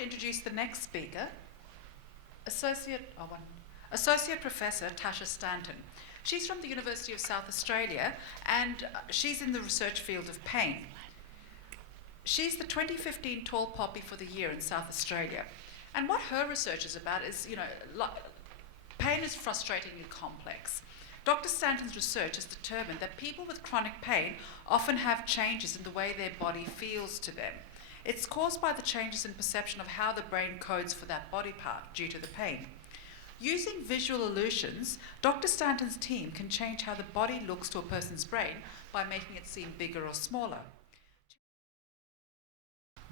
to introduce the next speaker, Associate Professor Tasha Stanton. She's from the University of South Australia, and she's in the research field of pain. She's the 2015 Tall Poppy for the Year in South Australia. And what her research is about is, pain is frustratingly complex. Dr. Stanton's research has determined that people with chronic pain often have changes in the way their body feels to them. It's caused by the changes in perception of how the brain codes for that body part due to the pain. Using visual illusions, Dr. Stanton's team can change how the body looks to a person's brain by making it seem bigger or smaller.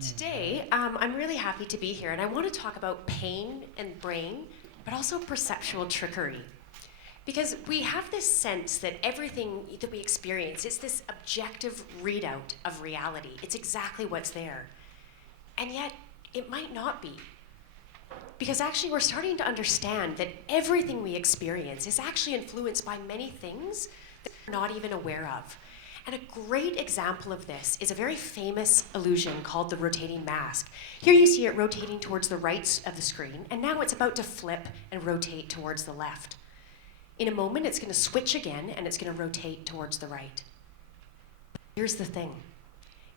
Today, I'm really happy to be here, and I want to talk about pain and brain, but also perceptual trickery. Because we have this sense that everything that we experience is this objective readout of reality. It's exactly what's there. And yet, it might not be. Because actually, we're starting to understand that everything we experience is actually influenced by many things that we're not even aware of. And a great example of this is a very famous illusion called the rotating mask. Here you see it rotating towards the right of the screen, and now it's about to flip and rotate towards the left. In a moment, it's going to switch again, and it's going to rotate towards the right. Here's the thing.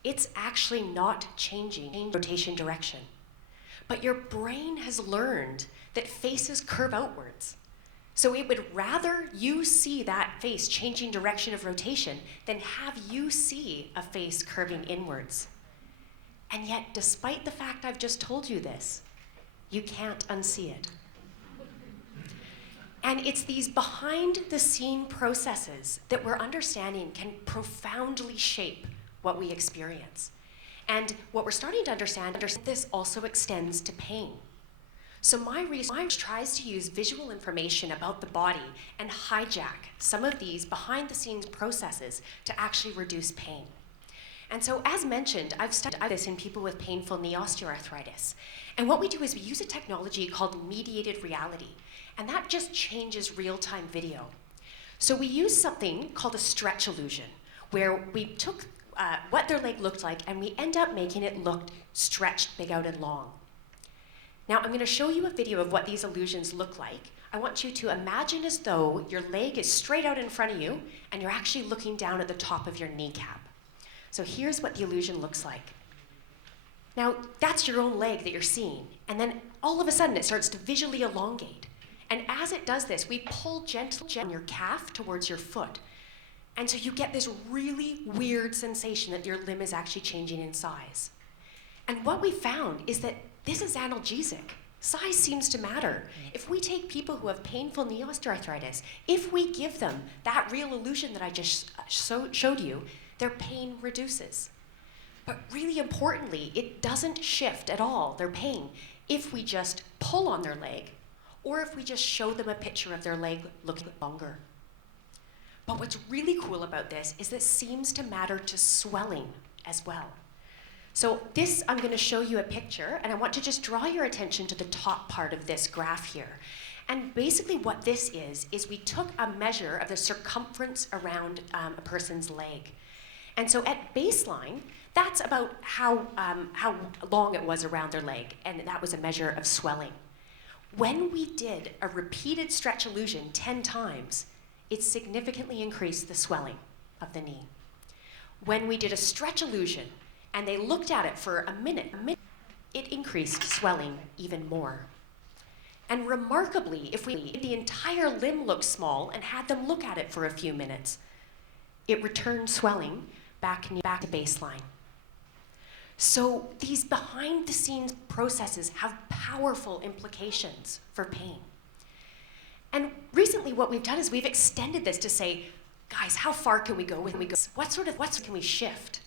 It's actually not changing rotation direction. But your brain has learned that faces curve outwards. So it would rather you see that face changing direction of rotation than have you see a face curving inwards. And yet, despite the fact I've just told you this, you can't unsee it. And it's these behind-the-scene processes that we're understanding can profoundly shape what we experience. And what we're starting to understand this also extends to pain. So my research tries to use visual information about the body and hijack some of these behind-the-scenes processes to actually reduce pain. And so, as mentioned, I've studied this in people with painful knee osteoarthritis. And what we do is we use a technology called mediated reality, and that just changes real-time video. So we use something called a stretch illusion, where we took what their leg looked like, and we end up making it look stretched, big out, and long. Now, I'm going to show you a video of what these illusions look like. I want you to imagine as though your leg is straight out in front of you, and you're actually looking down at the top of your kneecap. So here's what the illusion looks like. Now, that's your own leg that you're seeing, and then all of a sudden it starts to visually elongate. And as it does this, we pull gently on your calf towards your foot. And so you get this really weird sensation that your limb is actually changing in size. And what we found is that this is analgesic. Size seems to matter. If we take people who have painful knee osteoarthritis, if we give them that real illusion that I just showed you, their pain reduces. But really importantly, it doesn't shift at all, their pain, if we just pull on their leg or if we just show them a picture of their leg looking longer. But what's really cool about this is this seems to matter to swelling as well. So this, I'm going to show you a picture, and I want to just draw your attention to the top part of this graph here. And basically what this is we took a measure of the circumference around a person's leg. And so at baseline, that's about how long it was around their leg, and that was a measure of swelling. When we did a repeated stretch illusion 10 times, it significantly increased the swelling of the knee. When we did a stretch illusion, and they looked at it for a minute, it increased swelling even more. And remarkably, if we made the entire limb look small and had them look at it for a few minutes, it returned swelling back to baseline. So these behind-the-scenes processes have powerful implications for pain. And recently what we've done is we've extended this to say, guys, how far can we go? What can we shift?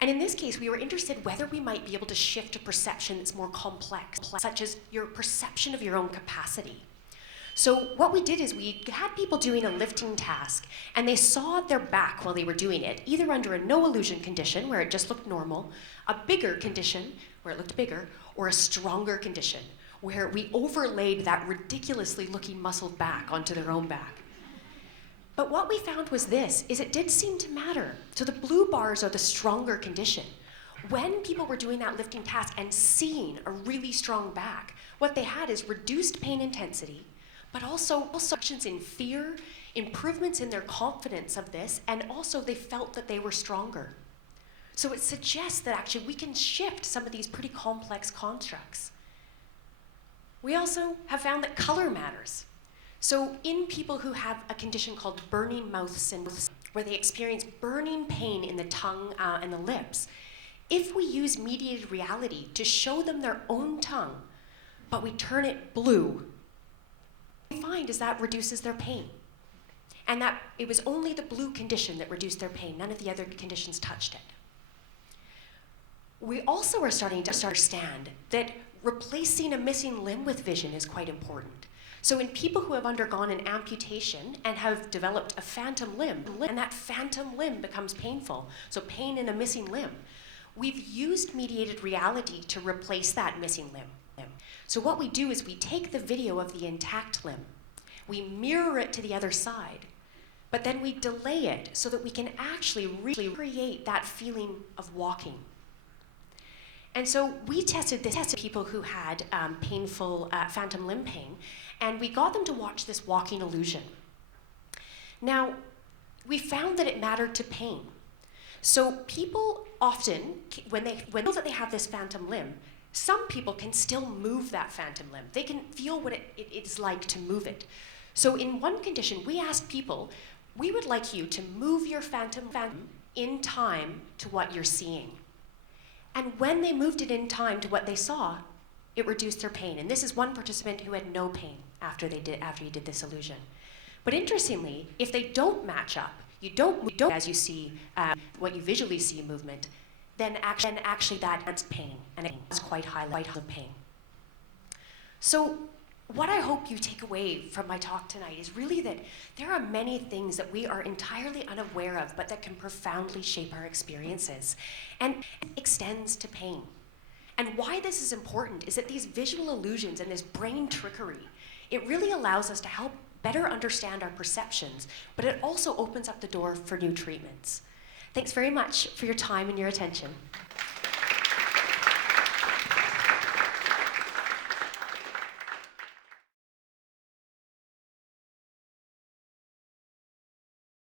And in this case, we were interested whether we might be able to shift a perception that's more complex, such as your perception of your own capacity. So what we did is we had people doing a lifting task, and they saw their back while they were doing it, either under a no illusion condition, where it just looked normal, a bigger condition, where it looked bigger, or a stronger condition, where we overlaid that ridiculously looking muscled back onto their own back. But what we found was this, is it did seem to matter. So the blue bars are the stronger condition, When people were doing that lifting task and seeing a really strong back, what they had is reduced pain intensity, but also reductions in fear, improvements in their confidence of this, and also they felt that they were stronger. So it suggests that actually we can shift some of these pretty complex constructs. We also have found that color matters. So in people who have a condition called burning mouth syndrome, where they experience burning pain in the tongue and the lips, if we use mediated reality to show them their own tongue, but we turn it blue, what we find is that reduces their pain. And that it was only the blue condition that reduced their pain. None of the other conditions touched it. We also are starting to understand that replacing a missing limb with vision is quite important. So in people who have undergone an amputation and have developed a phantom limb, and that phantom limb becomes painful, so pain in a missing limb, we've used mediated reality to replace that missing limb. So what we do is we take the video of the intact limb, we mirror it to the other side, but then we delay it so that we can actually recreate that feeling of walking. And so we tested people who had painful phantom limb pain, and we got them to watch this walking illusion. Now, we found that it mattered to pain. So people often, when they know that they have this phantom limb, some people can still move that phantom limb. They can feel what it is like to move it. So in one condition, we asked people, we would like you to move your phantom in time to what you're seeing. And when they moved it in time to what they saw, it reduced their pain. And this is one participant who had no pain after he did this illusion. But interestingly, if they don't match up, you don't as you see what you visually see movement, then actually that adds pain, and it's quite high of pain. So what I hope you take away from my talk tonight is really that there are many things that we are entirely unaware of, but that can profoundly shape our experiences, and extends to pain. And why this is important is that these visual illusions and this brain trickery, it really allows us to help better understand our perceptions, but it also opens up the door for new treatments. Thanks very much for your time and your attention.